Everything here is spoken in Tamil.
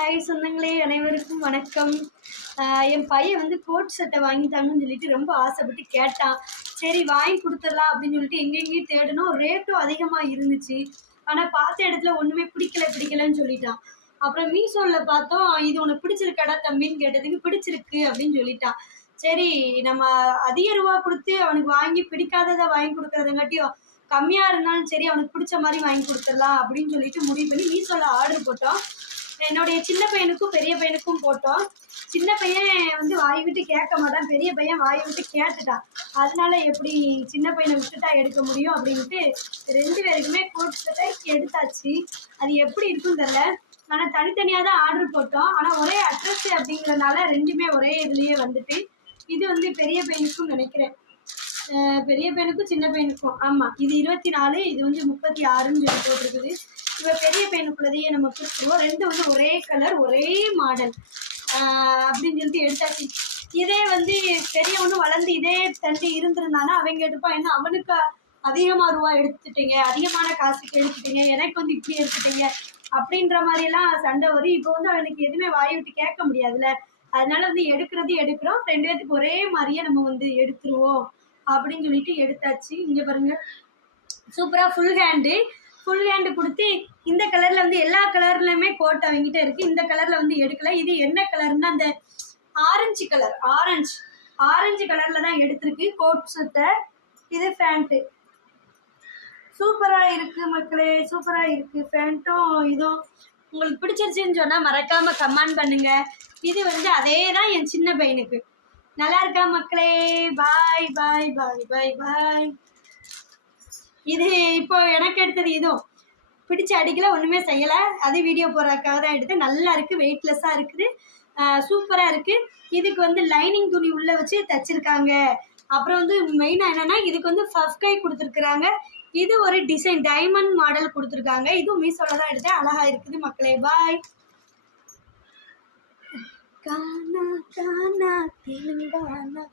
ஹாய் சொந்தங்களே, அனைவருக்கும் வணக்கம். என் பையன் வந்து கோட் சட்டை வாங்கி தாங்கன்னு சொல்லிட்டு ரொம்ப ஆசைப்பட்டு கேட்டான். சரி வாங்கி கொடுத்துடலாம் அப்படின்னு சொல்லிட்டு எங்கெங்கேயும் தேடணும். ரேட்டும் அதிகமாக இருந்துச்சு. ஆனால் பார்த்த இடத்துல ஒன்றுமே பிடிக்கலன்னு சொல்லிட்டான். அப்புறம் மீஷோவில் பார்த்தோம், இது உனக்கு பிடிச்சிருக்காடா தம்பின்னு கேட்டதுக்கு பிடிச்சிருக்கு அப்படின்னு சொல்லிட்டான். சரி நம்ம அதிக ரூபா கொடுத்து அவனுக்கு வாங்கி பிடிக்காததை வாங்கி கொடுக்குறதுங்காட்டியும் கம்மியாக இருந்தாலும் சரி அவனுக்கு பிடிச்ச மாதிரி வாங்கி கொடுத்துடலாம் அப்படின்னு சொல்லிட்டு முடிவு பண்ணி மீஷோவில் ஆர்டர் போட்டோம். என்னுடைய சின்ன பையனுக்கும் பெரிய பையனுக்கும் போட்டோம். சின்ன பையன் வந்து வாய் விட்டு கேட்க மாட்டான், பெரிய பையன் வாய் விட்டு கேட்டுட்டான். அதனால எப்படி சின்ன பையனை விட்டுட்டா எடுக்க முடியும் அப்படின்ட்டு 2 பேருக்குமே கோட் சட்டை எடுத்தாச்சு. அது எப்படி இருக்குன்னு தெரியல. ஆனால் தனித்தனியாக தான் ஆர்டர் போட்டோம். ஆனால் ஒரே அட்ரஸ் அப்படிங்கிறதுனால 2மே ஒரே இதுலேயே வந்துட்டு. இது வந்து பெரிய பையனுக்கும் நினைக்கிறேன், பெரிய பையனுக்கும் சின்ன பையனுக்கும். ஆமாம், இது 24, இது வந்து 36ன்னு சொல்லி போட்டிருக்குது. இப்போ பெரிய பையனுக்குள்ளதையே நம்ம கொடுத்துருவோம். 2 வந்து ஒரே கலர் ஒரே மாடல் அப்படின்னு சொல்லிட்டு எடுத்தாச்சு. இதே வந்து பெரியவனும் வளர்ந்து இதே தண்டி இருந்திருந்தானா அவங்க எடுப்பான், என்ன அவனுக்கு அதிகமாக ரூபா எடுத்துட்டீங்க, அதிகமான காசுக்கு எடுத்துட்டீங்க, எனக்கு வந்து இப்படி எடுத்துட்டீங்க அப்படின்ற மாதிரியெல்லாம் சண்டை வரும். இப்போ வந்து அவனுக்கு எதுவுமே வாய் விட்டு கேட்க முடியாதுல்ல. அதனால வந்து எடுக்கிறோம். 2 பேத்துக்கு ஒரே மாதிரியே நம்ம வந்து எடுத்துருவோம் அப்படின்னு சொல்லிட்டு எடுத்தாச்சு. இங்கே பாருங்க, சூப்பராக ஃபுல் ஹேண்டு கொடுத்து இந்த கலரில் வந்து எல்லா கலர்லையுமே கோட் அவங்ககிட்ட இருக்குது. இந்த கலரில் வந்து எடுக்கலை. இது என்ன கலர்னா அந்த ஆரஞ்சு கலரில் தான் எடுத்திருக்கு கோட் சட்டை. இது பேண்ட்டு சூப்பராக இருக்குது மக்களே, சூப்பராக இருக்குது. பேண்ட்டும் இதுவும் உங்களுக்கு பிடிச்சிருச்சுன்னு சொன்னால் மறக்காமல் கமெண்ட் பண்ணுங்கள். இது வந்து அதே தான் என் சின்ன பையனுக்கு. நல்லா இருக்கா மக்களே? பாய் பாய் பாய் பாய் பாய். இது இப்போ எனக்கு எடுத்தது. இதுவும் பிடிச்ச அடிக்கல, ஒன்றுமே செய்யலை. அது வீடியோ போடுறதுக்காக தான் எடுத்து. நல்லா இருக்குது, வெயிட்லெஸ்ஸாக இருக்குது, சூப்பராக இருக்குது. இதுக்கு வந்து லைனிங் துணி உள்ளே வச்சு தைச்சிருக்காங்க. அப்புறம் வந்து மெயினாக என்னென்னா இதுக்கு வந்து ஃபஃப் கை கொடுத்துருக்குறாங்க. இது ஒரு டிசைன் டைமண்ட் மாடல் கொடுத்துருக்காங்க. இதுவும் மீஷோவில் தான் எடுத்தேன். அழகாக இருக்குது மக்களே. பாய். கானா கானா தெலுங்கானா